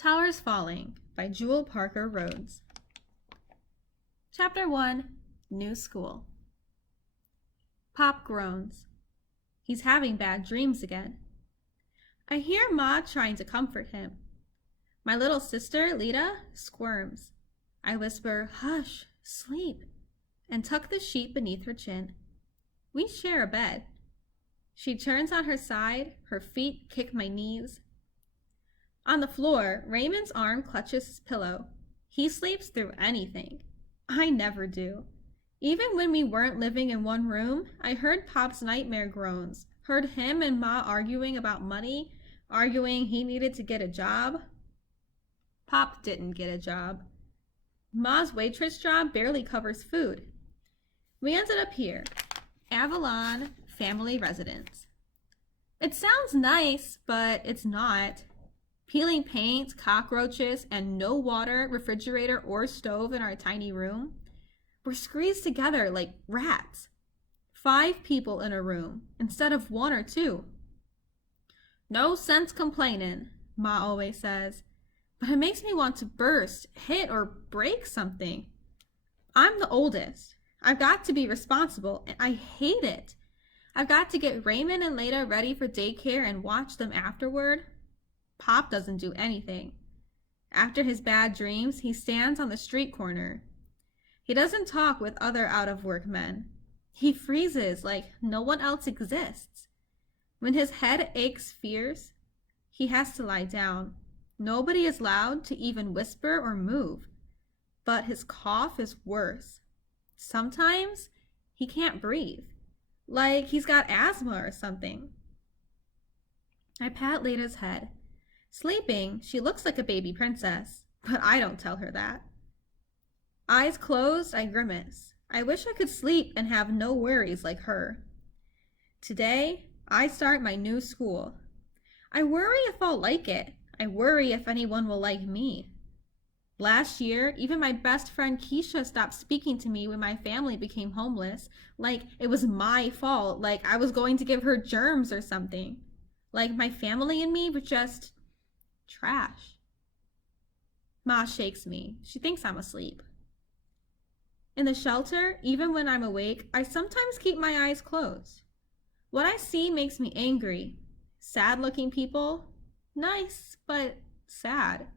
Towers Falling by Jewel Parker Rhodes. Chapter 1, New School. Pop groans. He's having bad dreams again. I hear Ma trying to comfort him. My little sister, Lita, squirms. I whisper, "Hush, sleep," and tuck the sheet beneath her chin. We share a bed. She turns on her side, her feet kick my knees. On the floor, Raymond's arm clutches his pillow. He sleeps through anything. I never do. Even when we weren't living in one room, I heard Pop's nightmare groans, heard him and Ma arguing about money, arguing he needed to get a job. Pop didn't get a job. Ma's waitress job barely covers food. We ended up here, Avalon Family Residence. It sounds nice, but it's not. Peeling paint, cockroaches, and no water, refrigerator, or stove in our tiny room. We're squeezed together like rats. 5 people in a room instead of 1 or 2. No sense complaining, Ma always says, but it makes me want to burst, hit, or break something. I'm the oldest. I've got to be responsible, and I hate it. I've got to get Raymond and Leda ready for daycare and watch them afterward. Pop doesn't do anything. After his bad dreams, he stands on the street corner. He doesn't talk with other out-of-work men. He freezes like no one else exists. When his head aches fierce, he has to lie down. Nobody is allowed to even whisper or move. But his cough is worse. Sometimes he can't breathe, like he's got asthma or something. I pat Leda's head. Sleeping, she looks like a baby princess, but I don't tell her that. Eyes closed, I grimace. I wish I could sleep and have no worries like her. Today, I start my new school. I worry if I'll like it. I worry if anyone will like me. Last year, even my best friend Keisha stopped speaking to me when my family became homeless, like it was my fault, like I was going to give her germs or something. Like my family and me were just trash. Ma shakes me. She thinks I'm asleep. In the shelter, even when I'm awake, I sometimes keep my eyes closed. What I see makes me angry. Sad-looking people. Nice, but sad.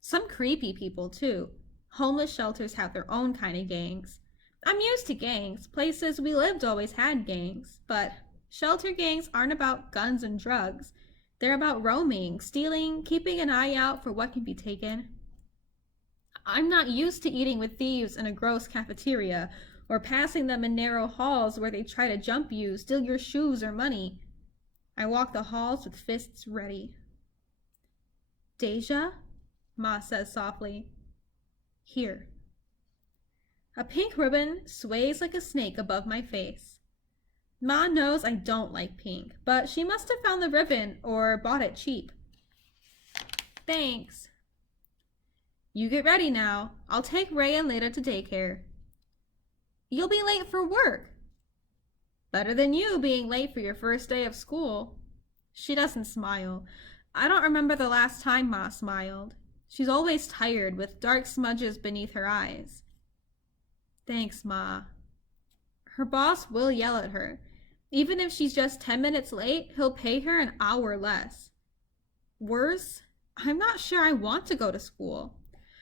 Some creepy people, too. Homeless shelters have their own kind of gangs. I'm used to gangs. Places we lived always had gangs. But shelter gangs aren't about guns and drugs. They're about roaming, stealing, keeping an eye out for what can be taken. I'm not used to eating with thieves in a gross cafeteria or passing them in narrow halls where they try to jump you, steal your shoes or money. I walk the halls with fists ready. Deja? Ma says softly. Here. A pink ribbon sways like a snake above my face. Ma knows I don't like pink, but she must have found the ribbon or bought it cheap. Thanks. You get ready now. I'll take Ray and Leda to daycare. You'll be late for work. Better than you being late for your first day of school. She doesn't smile. I don't remember the last time Ma smiled. She's always tired with dark smudges beneath her eyes. Thanks, Ma. Her boss will yell at her. Even if she's just 10 minutes late, he'll pay her an hour less. Worse, I'm not sure I want to go to school.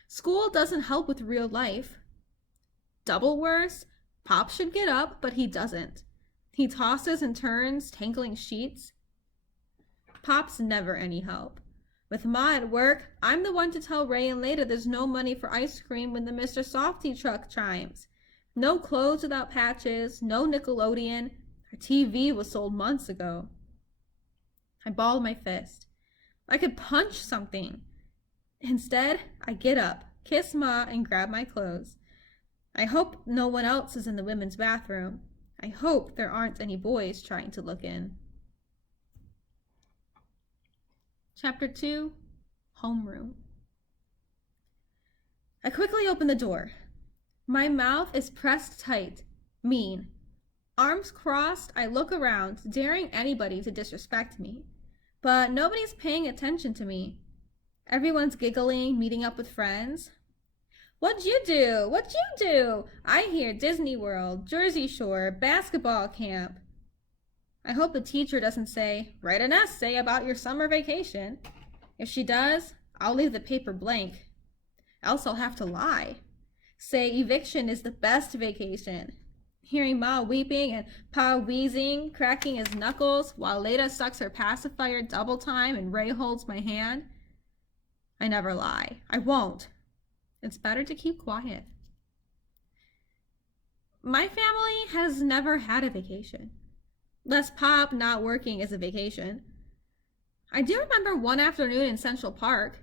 School doesn't help with real life. Double worse, Pop should get up, but he doesn't. He tosses and turns, tangling sheets. Pop's never any help. With Ma at work, I'm the one to tell Ray and Leda there's no money for ice cream when the Mr. Softy truck chimes. No clothes without patches, no Nickelodeon. Our TV was sold months ago. I ball my fist. I could punch something. Instead, I get up, kiss Ma, and grab my clothes. I hope no one else is in the women's bathroom. I hope there aren't any boys trying to look in. Chapter 2, Homeroom. I quickly open the door. My mouth is pressed tight, mean. Arms crossed, I look around, daring anybody to disrespect me. But nobody's paying attention to me. Everyone's giggling, meeting up with friends. What'd you do? What'd you do? I hear Disney World, Jersey Shore, basketball camp. I hope the teacher doesn't say, write an essay about your summer vacation. If she does, I'll leave the paper blank. Else I'll have to lie. Say eviction is the best vacation. Hearing Ma weeping and Pa wheezing, cracking his knuckles while Leda sucks her pacifier double time and Ray holds my hand. I never lie. I won't. It's better to keep quiet. My family has never had a vacation. Less Pop not working is a vacation. I do remember one afternoon in Central Park.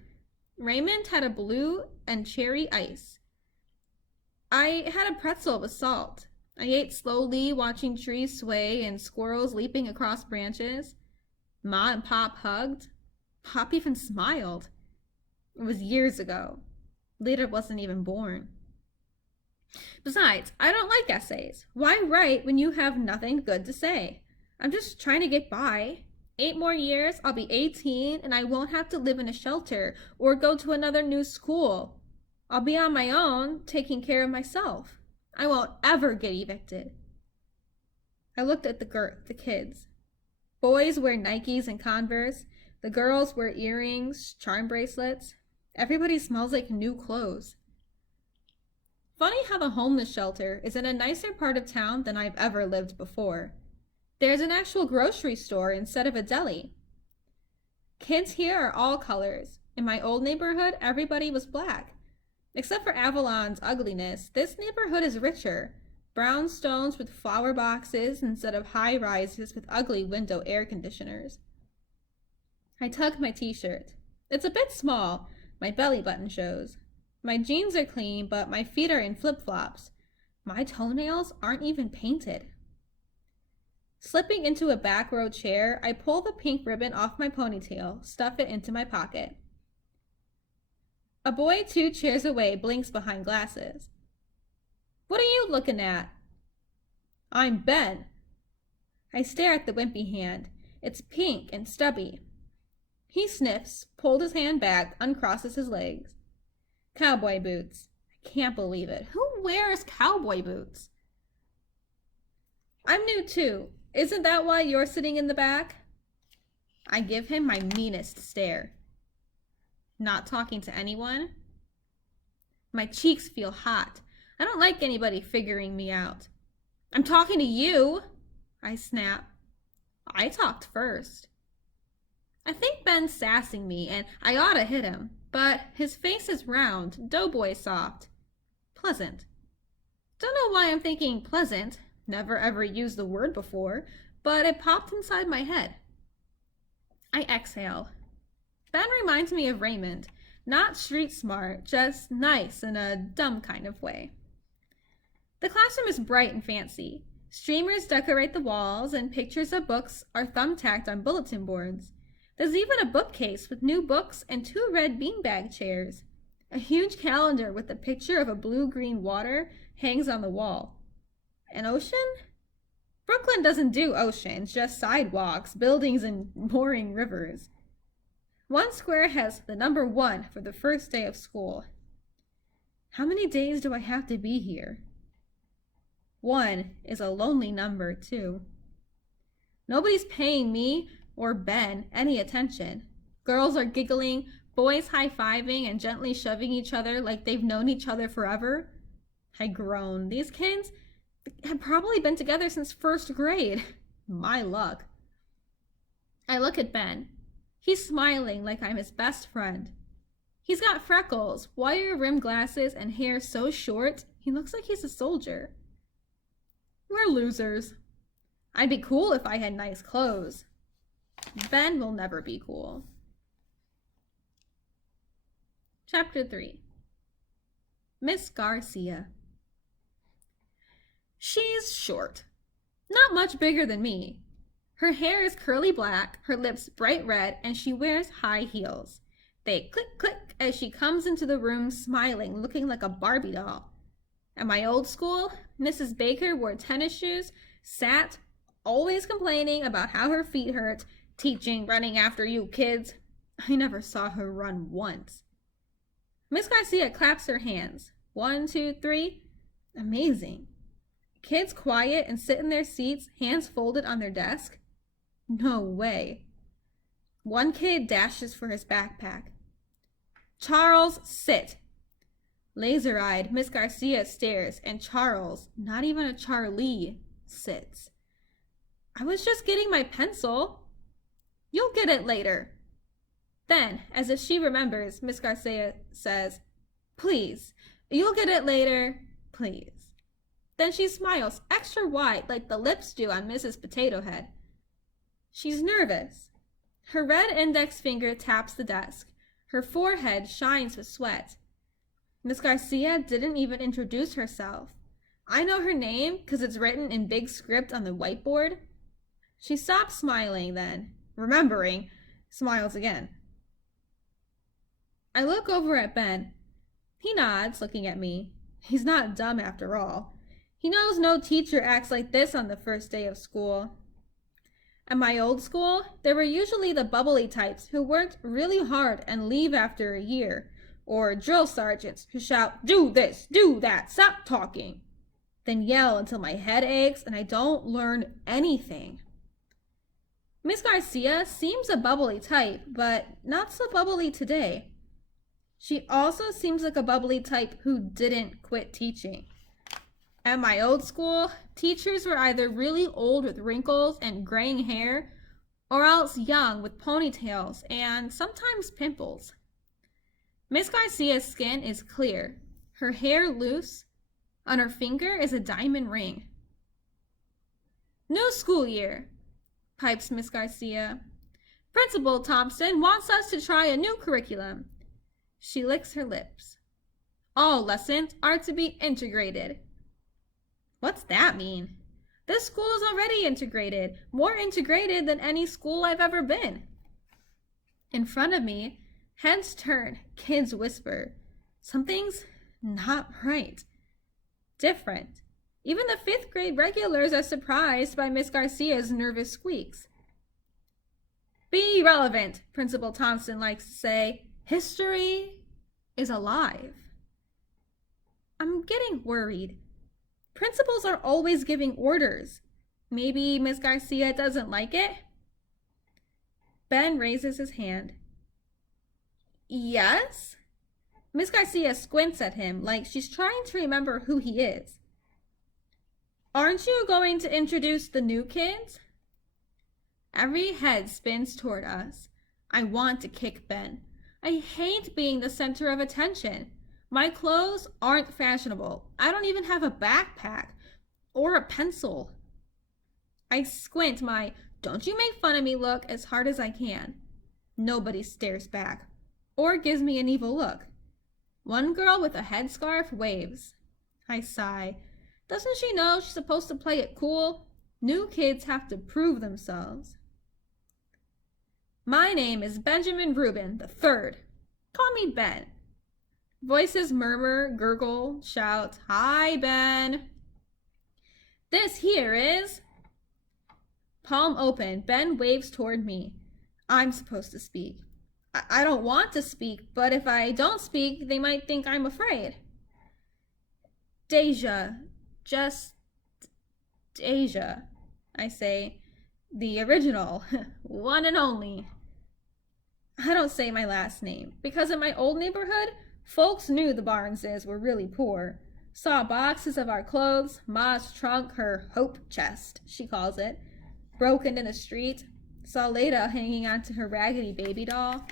Raymond had a blue and cherry ice. I had a pretzel with salt. I ate slowly, watching trees sway and squirrels leaping across branches. Ma and Pop hugged. Pop even smiled. It was years ago. Leda wasn't even born. Besides, I don't like essays. Why write when you have nothing good to say? I'm just trying to get by. 8 more years, I'll be 18, and I won't have to live in a shelter or go to another new school. I'll be on my own, taking care of myself. I won't ever get evicted. I looked at the kids. Boys wear Nikes and Converse. The girls wear earrings, charm bracelets. Everybody smells like new clothes. Funny how the homeless shelter is in a nicer part of town than I've ever lived before. There's an actual grocery store instead of a deli. Kids here are all colors. In my old neighborhood, everybody was black. Except for Avalon's ugliness, this neighborhood is richer. Brownstones with flower boxes instead of high-rises with ugly window air conditioners. I tug my t-shirt. It's a bit small. My belly button shows. My jeans are clean, but my feet are in flip-flops. My toenails aren't even painted. Slipping into a back row chair, I pull the pink ribbon off my ponytail, stuff it into my pocket. A boy 2 chairs away blinks behind glasses. What are you looking at? I'm Ben. I stare at the wimpy hand. It's pink and stubby. He sniffs, pulls his hand back, uncrosses his legs. Cowboy boots. I can't believe it. Who wears cowboy boots? I'm new too. Isn't that why you're sitting in the back? I give him my meanest stare. Not talking to anyone? My cheeks feel hot. I don't like anybody figuring me out. I'm talking to you, I snap. I talked first. I think Ben's sassing me, and I ought to hit him, but his face is round, doughboy soft. Pleasant. Don't know why I'm thinking pleasant. Never ever used the word before, but it popped inside my head. I exhale. Ben reminds me of Raymond. Not street smart, just nice in a dumb kind of way. The classroom is bright and fancy. Streamers decorate the walls, and pictures of books are thumbtacked on bulletin boards. There's even a bookcase with new books and 2 red beanbag chairs. A huge calendar with a picture of a blue-green water hangs on the wall. An ocean? Brooklyn doesn't do oceans, just sidewalks, buildings, and boring rivers. One square has the number 1 for the first day of school. How many days do I have to be here? 1 is a lonely number, too. Nobody's paying me or Ben any attention. Girls are giggling, boys high-fiving and gently shoving each other like they've known each other forever. I groan. These kids have probably been together since 1st grade. My luck. I look at Ben. He's smiling like I'm his best friend. He's got freckles, wire-rimmed glasses, and hair so short, he looks like he's a soldier. We're losers. I'd be cool if I had nice clothes. Ben will never be cool. Chapter 3. Miss Garcia. She's short. Not much bigger than me. Her hair is curly black, her lips bright red, and she wears high heels. They click click as she comes into the room smiling, looking like a Barbie doll. At my old school, Mrs. Baker wore tennis shoes, sat, always complaining about how her feet hurt, teaching running after you kids. I never saw her run once. Miss Garcia claps her hands. 1, 2, 3. Amazing. Kids quiet and sit in their seats, hands folded on their desk. No way. One kid dashes for his backpack. Charles, sit. Laser-eyed, Miss Garcia stares, and Charles, not even a Charlie, sits. I was just getting my pencil. You'll get it later. Then, as if she remembers, Miss Garcia says, please, you'll get it later, please. Then she smiles extra wide like the lips do on Mrs. Potato Head. She's nervous. Her red index finger taps the desk. Her forehead shines with sweat. Miss Garcia didn't even introduce herself. I know her name because it's written in big script on the whiteboard. She stops smiling then, remembering, smiles again. I look over at Ben. He nods, looking at me. He's not dumb after all. He knows no teacher acts like this on the first day of school. At my old school, there were usually the bubbly types who worked really hard and leave after a year, or drill sergeants who shout, do this, do that, stop talking, then yell until my head aches and I don't learn anything. Miss Garcia seems a bubbly type, but not so bubbly today. She also seems like a bubbly type who didn't quit teaching. At my old school, teachers were either really old with wrinkles and graying hair, or else young with ponytails and sometimes pimples. Miss Garcia's skin is clear, her hair loose. On her finger is a diamond ring. New school year, pipes Miss Garcia. Principal Thompson wants us to try a new curriculum. She licks her lips. All lessons are to be integrated. What's that mean? This school is already integrated, more integrated than any school I've ever been. In front of me, heads turn, kids whisper. Something's not right. Different. Even the 5th grade regulars are surprised by Miss Garcia's nervous squeaks. Be relevant, Principal Thompson likes to say. History is alive. I'm getting worried. Principals are always giving orders. Maybe Miss Garcia doesn't like it? Ben raises his hand. Yes? Miss Garcia squints at him like she's trying to remember who he is. Aren't you going to introduce the new kids? Every head spins toward us. I want to kick Ben. I hate being the center of attention. My clothes aren't fashionable. I don't even have a backpack or a pencil. I squint my "don't you make fun of me" look as hard as I can. Nobody stares back or gives me an evil look. One girl with a headscarf waves. I sigh. Doesn't she know she's supposed to play it cool? New kids have to prove themselves. My name is Benjamin Rubin III. Call me Ben. Voices murmur, gurgle, shout, Hi, Ben. This here is... Palm open, Ben waves toward me. I'm supposed to speak. I don't want to speak, but if I don't speak, they might think I'm afraid. Deja. Just Deja, I say. The original, one and only. I don't say my last name, because in my old neighborhood, folks knew the Barneses were really poor. Saw boxes of our clothes, Ma's trunk, her hope chest, she calls it, broken in the street. Saw Leda hanging onto her raggedy baby doll.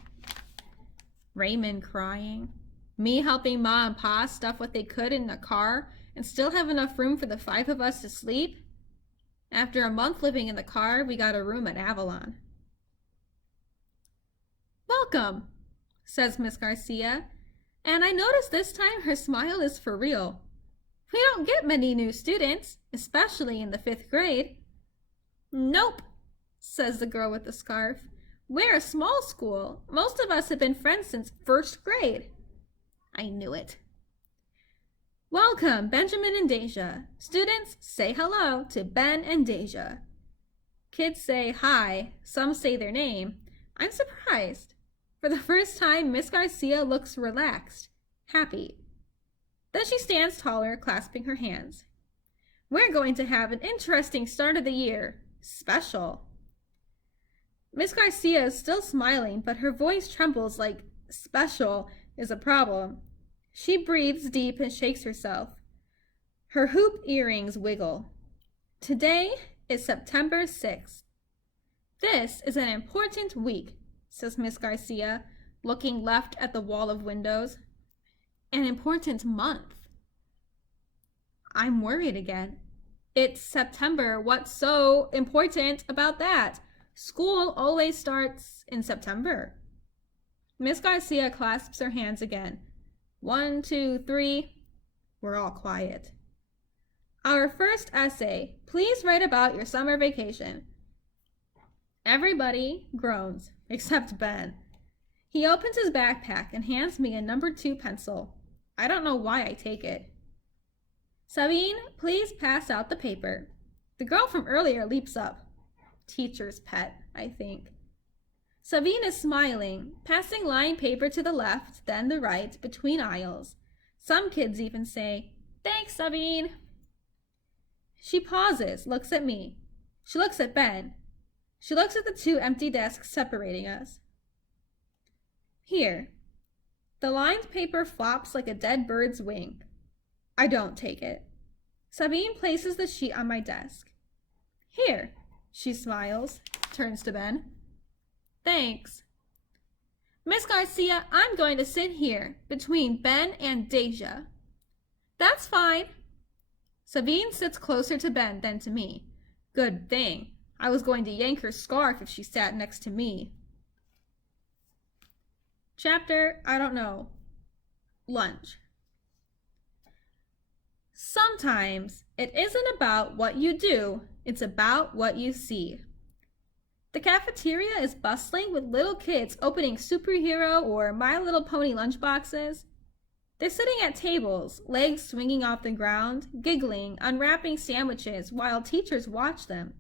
Raymond crying. Me helping Ma and Pa stuff what they could in the car and still have enough room for the 5 of us to sleep. After a month living in the car, we got a room at Avalon. Welcome, says Miss Garcia, and I notice this time her smile is for real. We don't get many new students, especially in the 5th grade. Nope, says the girl with the scarf. We're a small school. Most of us have been friends since 1st grade. I knew it. Welcome, Benjamin and Deja. Students, say hello to Ben and Deja. Kids say hi. Some say their name. I'm surprised. For the first time, Miss Garcia looks relaxed, happy. Then she stands taller, clasping her hands. We're going to have an interesting start of the year. Special. Miss Garcia is still smiling, but her voice trembles like special is a problem. She breathes deep and shakes herself. Her hoop earrings wiggle. Today is September 6th. This is an important week, says Miss Garcia, looking left at the wall of windows. An important month. I'm worried again. It's September. What's so important about that? School always starts in September. Miss Garcia clasps her hands again. 1, 2, 3. We're all quiet. Our first essay. Please write about your summer vacation. Everybody groans, except Ben. He opens his backpack and hands me a number 2 pencil. I don't know why I take it. Sabine, please pass out the paper. The girl from earlier leaps up. Teacher's pet, I think. Sabine is smiling, passing lined paper to the left, then the right, between aisles. Some kids even say, "Thanks, Sabine." She pauses, looks at me. She looks at Ben. She looks at the 2 empty desks separating us. Here. The lined paper flops like a dead bird's wing. I don't take it. Sabine places the sheet on my desk. Here. She smiles, turns to Ben. Thanks. Miss Garcia, I'm going to sit here, between Ben and Deja. That's fine. Sabine sits closer to Ben than to me. Good thing. I was going to yank her scarf if she sat next to me. Chapter, I don't know. Lunch. Sometimes it isn't about what you do, it's about what you see. The cafeteria is bustling with little kids opening superhero or My Little Pony lunchboxes. They're sitting at tables, legs swinging off the ground, giggling, unwrapping sandwiches while teachers watch them.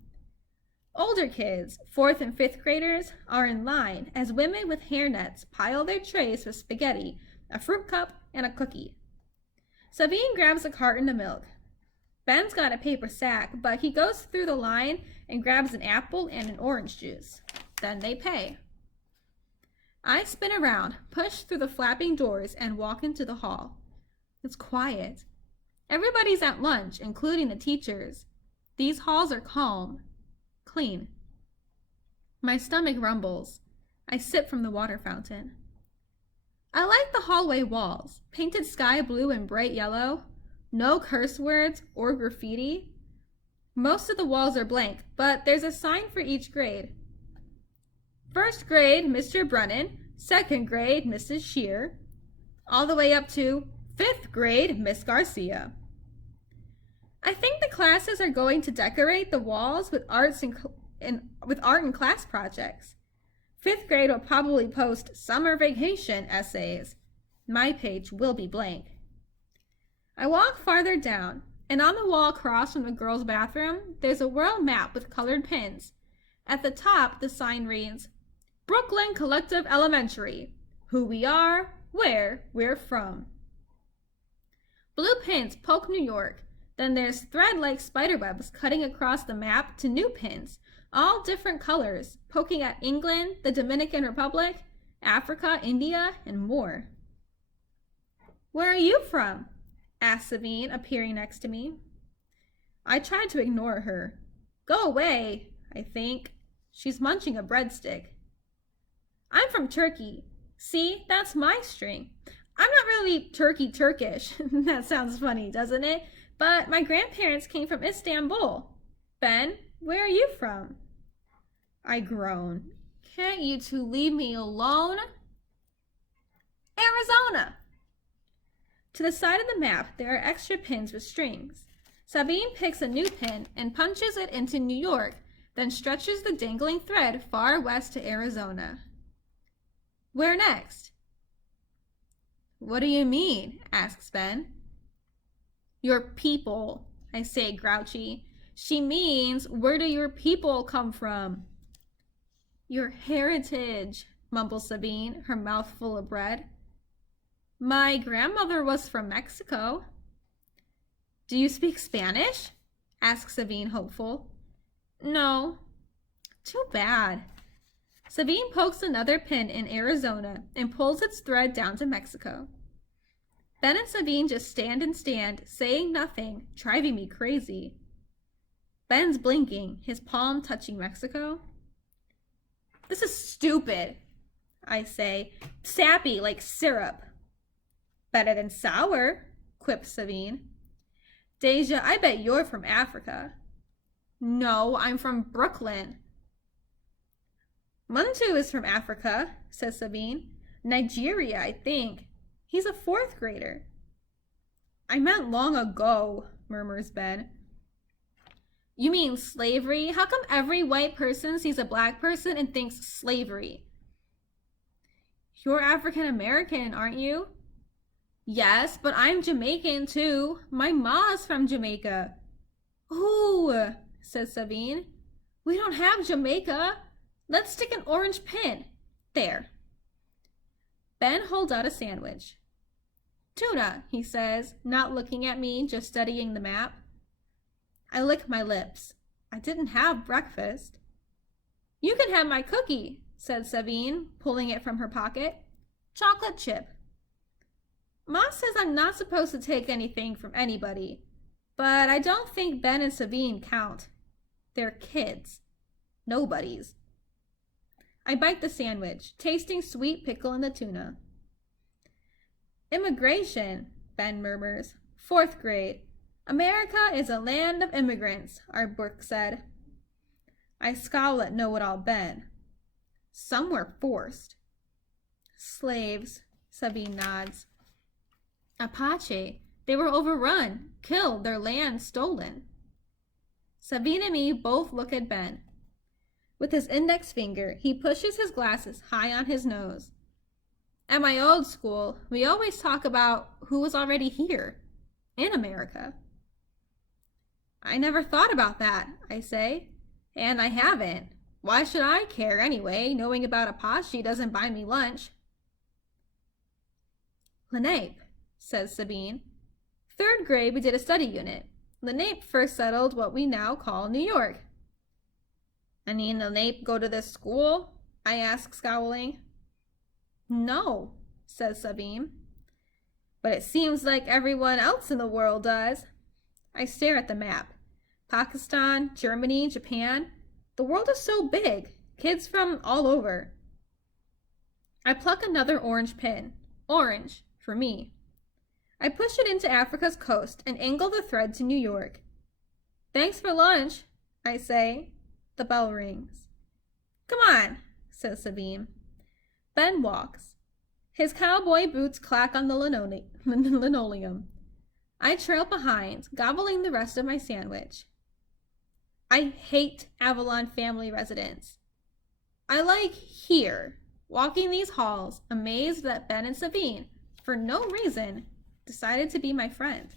Older kids, 4th and 5th graders, are in line as women with hairnets pile their trays with spaghetti, a fruit cup, and a cookie. Sabine grabs a carton of milk. Ben's got a paper sack, but he goes through the line and grabs an apple and an orange juice. Then they pay. I spin around, push through the flapping doors, and walk into the hall. It's quiet. Everybody's at lunch, including the teachers. These halls are calm, clean. My stomach rumbles. I sip from the water fountain. I like the hallway walls, painted sky blue and bright yellow. No curse words or graffiti. Most of the walls are blank, but there's a sign for each grade. 1st grade, Mr. Brennan. 2nd grade, Mrs. Shear. All the way up to 5th grade, Miss Garcia. I think the classes are going to decorate the walls with art and class projects. 5th grade will probably post summer vacation essays. My page will be blank. I walk farther down, and on the wall across from the girls' bathroom, there's a world map with colored pins. At the top, the sign reads, Brooklyn Collective Elementary. Who we are, where we're from. Blue pins poke New York. Then there's thread-like spiderwebs cutting across the map to new pins, all different colors, poking at England, the Dominican Republic, Africa, India, and more. Where are you from? Asked Sabine, appearing next to me. I tried to ignore her. Go away, I think. She's munching a breadstick. I'm from Turkey. See, that's my string. I'm not really Turkish. That sounds funny, doesn't it? But my grandparents came from Istanbul. Ben, where are you from? I groan. Can't you two leave me alone? Arizona. To the side of the map, there are extra pins with strings. Sabine picks a new pin and punches it into New York, then stretches the dangling thread far west to Arizona. Where next? What do you mean? Asks Ben. Your people, I say grouchy. She means, where do your people come from? Your heritage, mumbles Sabine, her mouth full of bread. My grandmother was from Mexico. Do you speak Spanish? Asks Sabine, hopeful. No. Too bad. Sabine pokes another pin in Arizona and pulls its thread down to Mexico. Ben and Sabine just stand and stand, saying nothing, driving me crazy. Ben's blinking, his palm touching Mexico. This is stupid, I say, sappy like syrup. Better than sour, quips Sabine. Deja, I bet you're from Africa. No, I'm from Brooklyn. Muntu is from Africa, says Sabine. Nigeria, I think. He's a 4th grader. I meant long ago, murmurs Ben. You mean slavery? How come every white person sees a black person and thinks slavery? You're African American, aren't you? Yes, but I'm Jamaican too. My ma's from Jamaica. Ooh, says Sabine. We don't have Jamaica. Let's stick an orange pin. There. Ben holds out a sandwich. Tuna, he says, not looking at me, just studying the map. I lick my lips. I didn't have breakfast. You can have my cookie, said Sabine, pulling it from her pocket. Chocolate chip. Ma says I'm not supposed to take anything from anybody, but I don't think Ben and Sabine count. They're kids. Nobodies. I bite the sandwich, tasting sweet pickle in the tuna. Immigration, Ben murmurs. 4th grade. America is a land of immigrants, our book said. I scowl at know-it-all Ben. Some were forced. Slaves, Sabine nods. Apache. They were overrun, killed, their land stolen. Sabine and me both look at Ben. With his index finger, he pushes his glasses high on his nose. At my old school, we always talk about who was already here, in America. I never thought about that, I say, and I haven't. Why should I care anyway? Knowing about Apache doesn't buy me lunch. Lenape, says Sabine. 3rd grade, we did a study unit. Lenape first settled what we now call New York. Any Lenape go to this school? I ask, scowling. No, says Sabine. But it seems like everyone else in the world does. I stare at the map. Pakistan, Germany, Japan. The world is so big. Kids from all over. I pluck another orange pin. Orange, for me. I push it into Africa's coast and angle the thread to New York. Thanks for lunch, I say. The bell rings. Come on, says Sabine. Ben walks. His cowboy boots clack on the linoleum. I trail behind, gobbling the rest of my sandwich. I hate Avalon family residence. I like here, walking these halls, amazed that Ben and Sabine, for no reason, decided to be my friend.